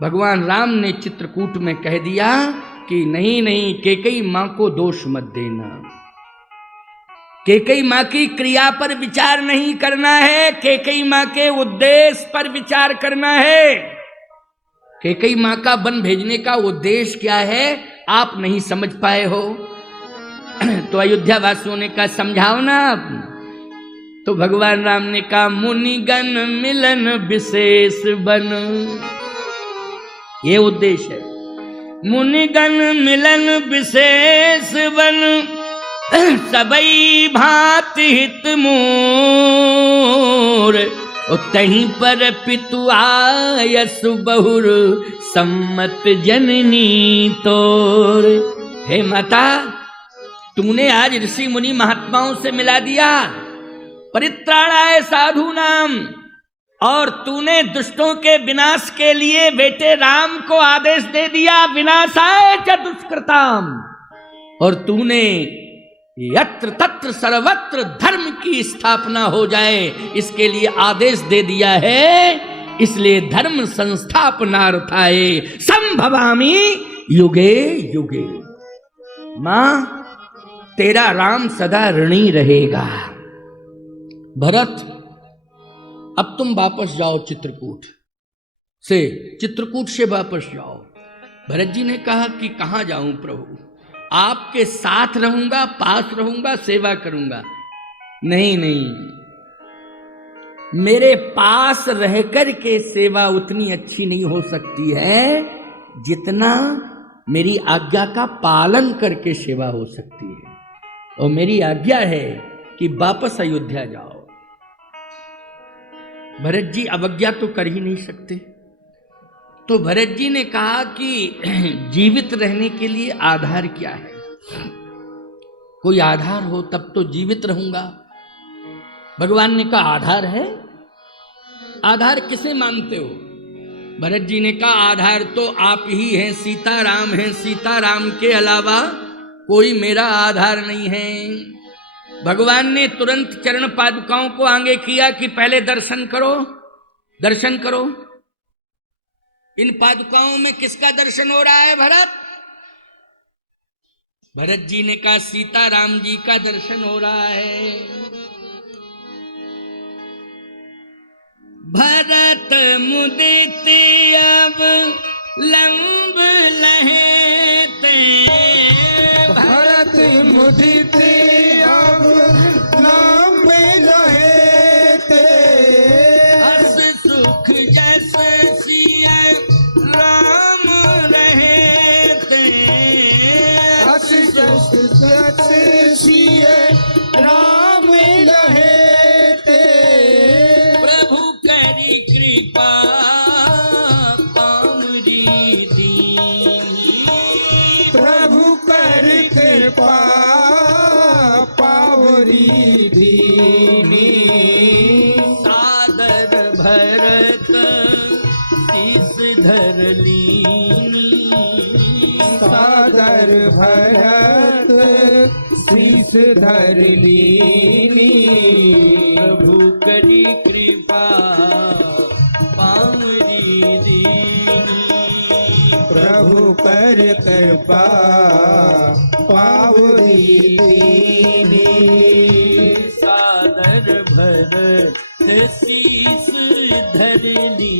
भगवान राम ने चित्रकूट में कह दिया कि नहीं नहीं, कैकेयी मां को दोष मत देना। कैकेयी मां की क्रिया पर विचार नहीं करना है, कैकेयी मां के उद्देश्य पर विचार करना है। कैकेयी मां का वन भेजने का उद्देश्य क्या है आप नहीं समझ पाए हो, तो अयोध्या वासियों ने कहा समझाओ ना। तो भगवान राम ने कहा मुनिगण मिलन विशेष बन, ये उद्देश्य है। मुनिगण मिलन विशेष बन, सबई भांति हित मोर, तहीं पर पितु आयस बहुर, सम्मत जननी तोर। हे माता, तूने आज ऋषि मुनि महात्माओं से मिला दिया, परित्राणाय साधु नाम, और तूने दुष्टों के विनाश के लिए बेटे राम को आदेश दे दिया, विनाशाय च दुष्कृताम। और तूने यत्र तत्र सर्वत्र धर्म की स्थापना हो जाए इसके लिए आदेश दे दिया है। इसलिए धर्म संस्थापनार्थाय संभवामि युगे युगे। मां, तेरा राम सदा ऋणी रहेगा। भरत, अब तुम वापस जाओ चित्रकूट से वापस जाओ। भरत जी ने कहा कि कहां जाऊं प्रभु, आपके साथ रहूंगा, पास रहूंगा, सेवा करूंगा। नहीं नहीं, मेरे पास रहकर के सेवा उतनी अच्छी नहीं हो सकती है जितना मेरी आज्ञा का पालन करके सेवा हो सकती है। और मेरी आज्ञा है कि वापस अयोध्या जाओ। भरत जी अवज्ञा तो कर ही नहीं सकते। तो भरत जी ने कहा कि जीवित रहने के लिए आधार क्या है? कोई आधार हो तब तो जीवित रहूंगा। भगवान ने कहा आधार है? आधार किसे मानते हो? भरत जी ने कहा आधार तो आप ही हैं, सीताराम हैं, सीताराम के अलावा कोई मेरा आधार नहीं है। भगवान ने तुरंत चरण पादुकाओं को आगे किया कि पहले दर्शन करो, दर्शन करो। इन पादुकाओं में किसका दर्शन हो रहा है भरत? भरत जी ने कहा सीताराम जी का दर्शन हो रहा है। भरत मुदित अब लंब लहेते, भरत मुदित अब लंब लहेते, हर्ष सुख जस सिय राम रहेते, हर्ष जस सिय राम रहेते, प्रभु करी कृपा पामरी दीनी, प्रभु कर कृपा पावरी दीनी, सादर भरत शीस धर लीनी, सादर भरत शीस धर लीनी, प्रभु करी कृपा पामरी दीनी, प्रभु कर कृपा पावरी दीनी, सादर भरत शीस धर लीनी।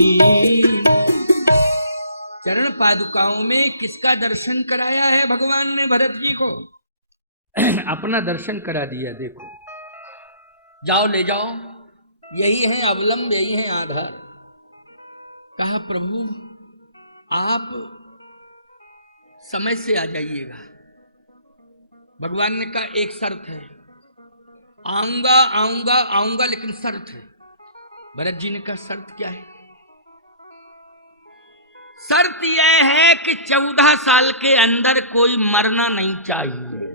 चरण पादुकाओं में किसका दर्शन कराया है भगवान ने भरत जी को? अपना दर्शन करा दिया। देखो, जाओ ले जाओ, यही है अवलंब, यही है आधार। कहा प्रभु आप समय से आ जाइएगा। भगवान ने कहा एक शर्त है, आऊंगा आऊंगा आऊंगा, लेकिन शर्त है। भरत जी ने कहा शर्त क्या है? शर्त यह है कि 14 साल के अंदर कोई मरना नहीं चाहिए।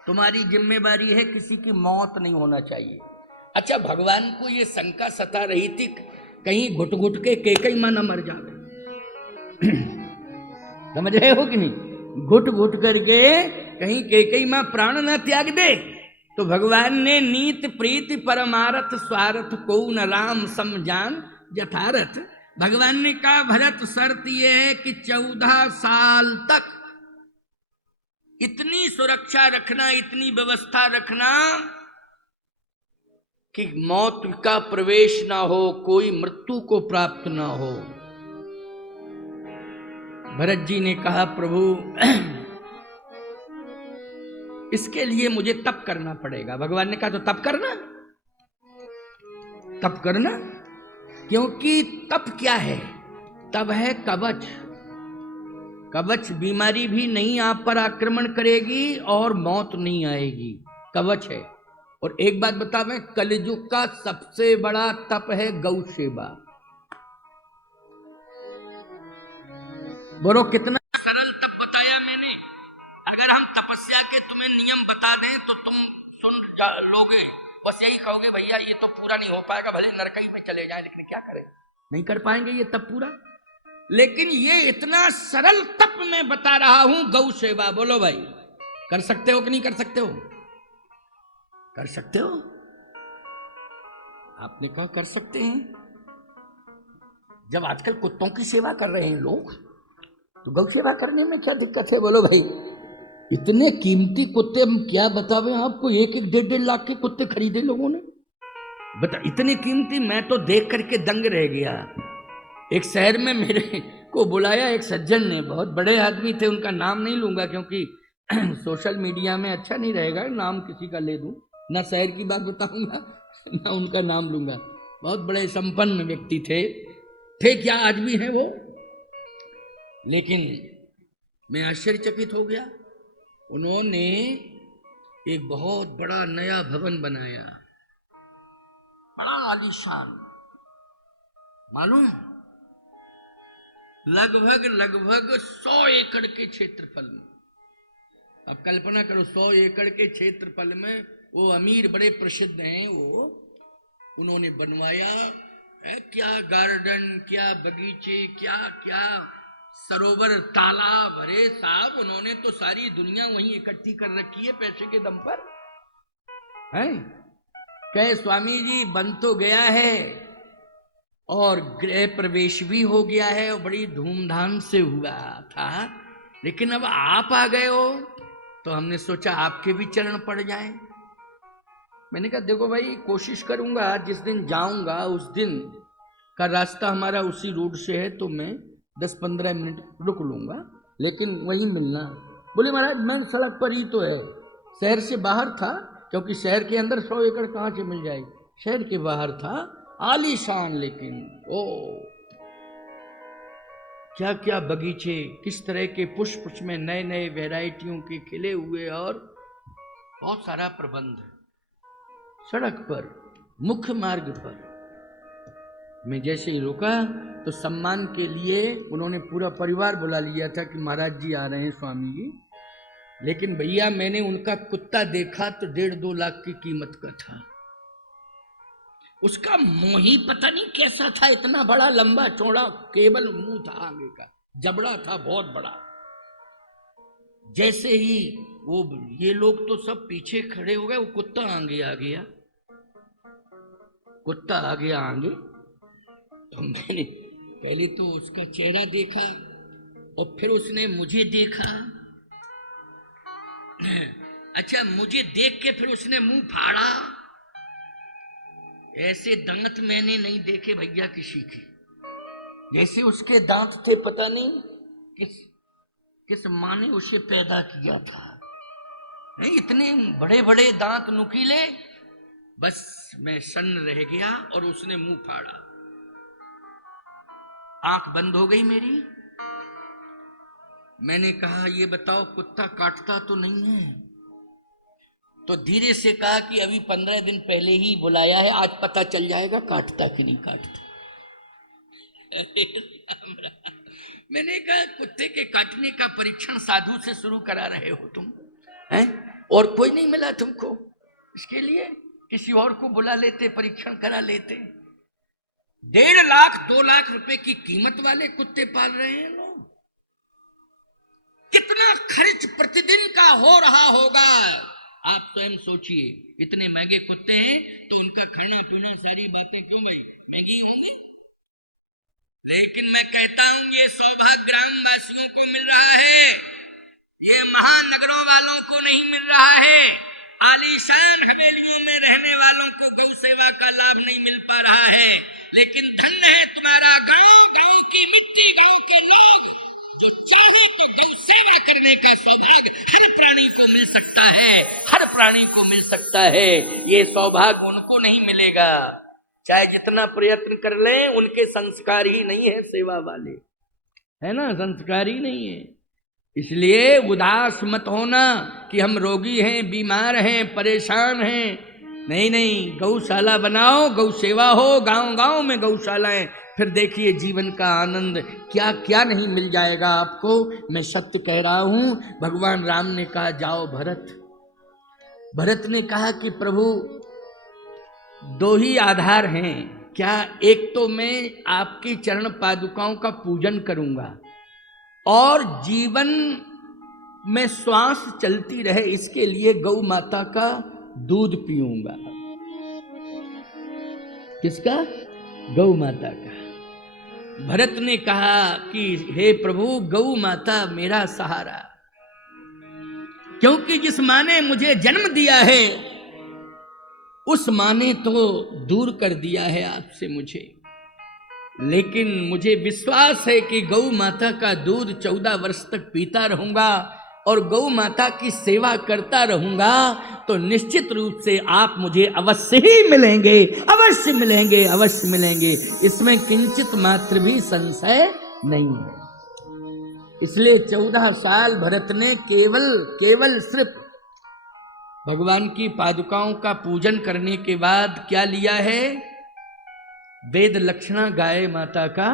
तुम्हारी जिम्मेवारी है, किसी की मौत नहीं होना चाहिए। अच्छा, भगवान को ये शंका सता रही थी कहीं घुट घुट के कैकेयी मां न मर जावे। समझ रहे हो कि नहीं? घुट घुट करके कहीं कैकेयी मां प्राण न त्याग दे। तो भगवान ने नीत प्रीति परमारथ स्वार्थ को न राम समझान यथारथ, भगवान ने कहा भरत शर्त यह है कि 14 साल तक इतनी सुरक्षा रखना, इतनी व्यवस्था रखना कि मौत का प्रवेश ना हो, कोई मृत्यु को प्राप्त ना हो। भरत जी ने कहा प्रभु इसके लिए मुझे तप करना पड़ेगा। भगवान ने कहा तो तप करना, तप करना, क्योंकि तप क्या है? तप है कवच। कवच बीमारी भी नहीं आप पर आक्रमण करेगी और मौत नहीं आएगी, कवच है। और एक बात बता मैं, कलयुग का सबसे बड़ा तप है गौ सेवा। बोलो कितना सरल तप बताया मैंने। अगर हम तपस्या के तुम्हें नियम बता दें तो तुम सुन लोगे, बस यही कहोगे भैया ये तो पूरा नहीं हो पाएगा, भले नरकई में चले जाए, लेकिन क्या करें, नहीं कर पाएंगे ये तप पूरा। लेकिन ये इतना सरल तप मैं बता रहा हूं, गौ सेवा। बोलो भाई कर सकते हो कि नहीं कर सकते हो? कर सकते हो? आपने कहा कर सकते हैं। जब आजकल कुत्तों की सेवा कर रहे हैं लोग, तो गौ सेवा करने में क्या दिक्कत है? बोलो भाई, इतने कीमती कुत्ते हम क्या बतावे आपको, 1-1, 1.5 लाख के कुत्ते खरीदे लोगों ने, बता इतने कीमती। मैं तो देख करके दंग रह गया। एक शहर में मेरे को बुलाया एक सज्जन ने, बहुत बड़े आदमी थे, उनका नाम नहीं लूंगा क्योंकि सोशल मीडिया में अच्छा नहीं रहेगा नाम किसी का ले दूं, ना शहर की बात बताऊंगा ना उनका नाम लूंगा। बहुत बड़े संपन्न व्यक्ति थे क्या आदमी है वो। लेकिन मैं आश्चर्यचकित हो गया। उन्होंने एक बहुत बड़ा नया भवन बनाया, बड़ा आलीशान, मालूम लगभग 100 एकड़ के क्षेत्रफल में। अब कल्पना करो 100 एकड़ के क्षेत्रफल में वो अमीर बड़े प्रसिद्ध हैं, वो उन्होंने बनवाया है। क्या गार्डन, क्या बगीचे, क्या क्या सरोवर, तालाब। अरे साहब उन्होंने तो सारी दुनिया वहीं इकट्ठी कर रखी है पैसे के दम पर है। कहे स्वामी जी बन तो गया है और गृह प्रवेश भी हो गया है और बड़ी धूमधाम से हुआ था, लेकिन अब आप आ गए हो तो हमने सोचा आपके भी चरण पड़ जाएं। मैंने कहा देखो भाई कोशिश करूंगा, जिस दिन जाऊंगा उस दिन का रास्ता हमारा उसी रोड से है, तो मैं 10-15 मिनट रुक लूंगा, लेकिन वहीं मिलना। बोले महाराज मैं सड़क पर ही तो है, शहर से बाहर था, क्योंकि शहर के अंदर 100 एकड़ कहाँ से मिल जाएगी, शहर के बाहर था, आलीशान। लेकिन ओ क्या क्या बगीचे, किस तरह के पुष्प उसमें नए नए वैरायटियों के खिले हुए, और बहुत सारा प्रबंध है। सड़क पर, मुख्य मार्ग पर मैं जैसे ही रुका तो सम्मान के लिए उन्होंने पूरा परिवार बुला लिया था कि महाराज जी आ रहे हैं स्वामी जी। लेकिन भैया मैंने उनका कुत्ता देखा तो 1.5-2 लाख की कीमत का था। उसका मुंह ही पता नहीं कैसा था, इतना बड़ा लंबा चौड़ा केवल मुंह था, आगे का जबड़ा था बहुत बड़ा। जैसे ही वो ये लोग तो सब पीछे खड़े हो गए, वो कुत्ता आगे आ गया, कुत्ता आ गया आगे। तो मैंने पहले तो उसका चेहरा देखा और फिर उसने मुझे देखा। अच्छा मुझे देख के फिर उसने मुंह फाड़ा। ऐसे दांत मैंने नहीं देखे भैया किसी के, जैसे उसके दांत थे, पता नहीं किस माँ ने उसे पैदा किया था। इतने बड़े बड़े दांत, नुकीले। बस मैं सन्न रह गया और उसने मुंह फाड़ा, आंख बंद हो गई मेरी। मैंने कहा ये बताओ कुत्ता काटता तो नहीं है? तो धीरे से कहा कि अभी 15 दिन पहले ही बुलाया है, आज पता चल जाएगा काटता कि नहीं काटता। मैंने कहा कुत्ते के काटने का परीक्षण साधु से शुरू करा रहे हो तुम हैं? और कोई नहीं मिला तुमको, इसके लिए किसी और को बुला लेते, परीक्षण करा लेते। 1.5 लाख 2 लाख रुपए की कीमत वाले कुत्ते पाल रहे हैं लोग। कितना खर्च प्रतिदिन का हो रहा होगा आप स्वयं सोचिए। इतने महंगे कुत्ते हैं तो उनका खाना पीना सारी बातें क्यों भाई महंगी होंगी? लेकिन मैं कहता हूं ये सौभाग्य ग्रामवासियों को मिल रहा है, ये महानगरों वालों को नहीं मिल रहा है। आलीशान हवेलियों में रहने वालों को गौ सेवा का लाभ नहीं मिल पा रहा है। लेकिन धन्य है तुम्हारा गांव, गांव की मिट्टी, गांव के लोग, जो चाहे तो गौ सेवा करने का सौभाग्य हर प्राणी को मिल सकता है, हर प्राणी को मिल सकता है। ये सौभाग्य उनको नहीं मिलेगा, चाहे जितना प्रयत्न कर ले, उनके संस्कार ही नहीं है सेवा वाले, है ना, संस्कार ही नहीं है। इसलिए उदास मत होना कि हम रोगी हैं, बीमार हैं, परेशान हैं। नहीं नहीं, गौशाला बनाओ, गौ सेवा हो, गांव गांव में गौशालाएं, फिर देखिए जीवन का आनंद क्या क्या नहीं मिल जाएगा आपको। मैं सत्य कह रहा हूं। भगवान राम ने कहा जाओ भरत, भरत ने कहा कि प्रभु दो ही आधार हैं, क्या एक तो मैं आपकी चरण पादुकाओं का पूजन करूंगा और जीवन में श्वास चलती रहे इसके लिए गौ माता का दूध पीऊंगा। किसका? गौ माता का। भरत ने कहा कि हे प्रभु गौ माता मेरा सहारा, क्योंकि जिस माँ ने मुझे जन्म दिया है उस माँ ने तो दूर कर दिया है आपसे मुझे, लेकिन मुझे विश्वास है कि गौ माता का दूध 14 वर्ष तक पीता रहूंगा और गौ माता की सेवा करता रहूंगा, तो निश्चित रूप से आप मुझे अवश्य ही मिलेंगे, अवश्य मिलेंगे, अवश्य मिलेंगे। इसमें किंचित मात्र भी संशय नहीं है। इसलिए 14 साल भरत ने केवल सिर्फ भगवान की पादुकाओं का पूजन करने के बाद क्या लिया है? वेद लक्षणा गाय माता का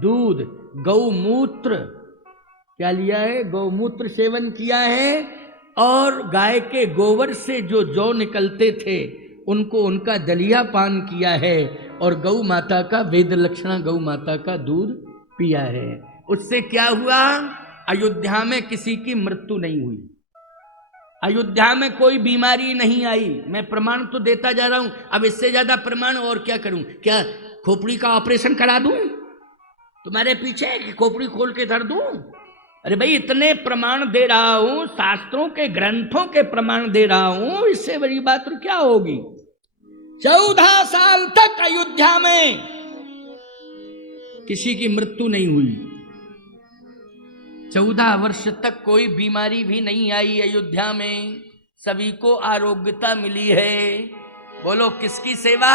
दूध, गौमूत्र, क्या लिया है? गौमूत्र सेवन किया है और गाय के गोबर से जो जौ निकलते थे उनको उनका दलिया पान किया है और गौ माता का वेद लक्षणा गौ माता का दूध पिया है। उससे क्या हुआ? अयोध्या में किसी की मृत्यु नहीं हुई, अयोध्या में कोई बीमारी नहीं आई। मैं प्रमाण तो देता जा रहा हूं, अब इससे ज्यादा प्रमाण और क्या करूं? क्या खोपड़ी का ऑपरेशन करा दूं तुम्हारे पीछे कि खोपड़ी खोल के धर दूं? अरे भाई इतने प्रमाण दे रहा हूं, शास्त्रों के ग्रंथों के प्रमाण दे रहा हूं, इससे बड़ी बात तो क्या होगी। 14 साल तक अयोध्या में किसी की मृत्यु नहीं हुई, 14 वर्ष तक कोई बीमारी भी नहीं आई अयोध्या में, सभी को आरोग्यता मिली है। बोलो किसकी सेवा?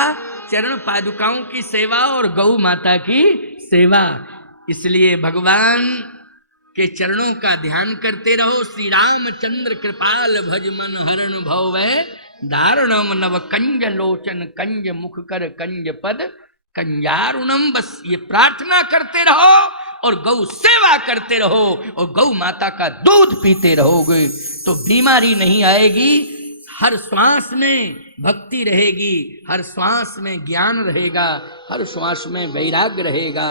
चरण पादुकाओं की सेवा और गौ माता की सेवा। इसलिए भगवान के चरणों का ध्यान करते रहो। श्री रामचंद्र कृपाल भज मन हरण भव दारुणम नव कंज लोचन कंज मुख कर कंज पद कंजारुणम। बस ये प्रार्थना करते रहो और गौ सेवा करते रहो और गौ माता का दूध पीते रहोगे तो बीमारी नहीं आएगी। हर श्वास में भक्ति रहेगी, हर श्वास में ज्ञान रहेगा, हर श्वास में वैराग्य रहेगा।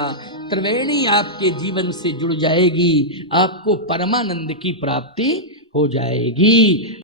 त्रिवेणी आपके जीवन से जुड़ जाएगी, आपको परमानंद की प्राप्ति हो जाएगी।